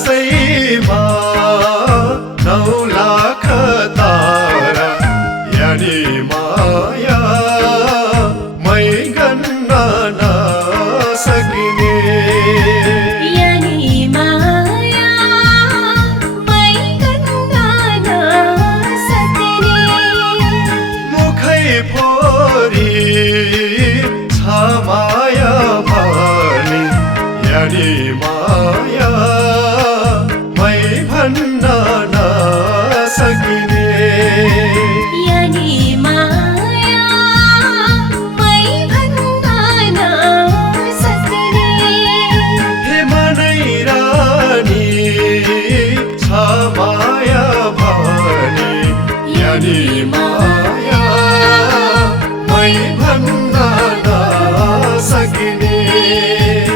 आकाशैमा 9 लाख तारा यानी माया मै गन्न नसकिने यानी माया मै गन्न नसकिने मुखै फोरी छ माया भनी यानी माया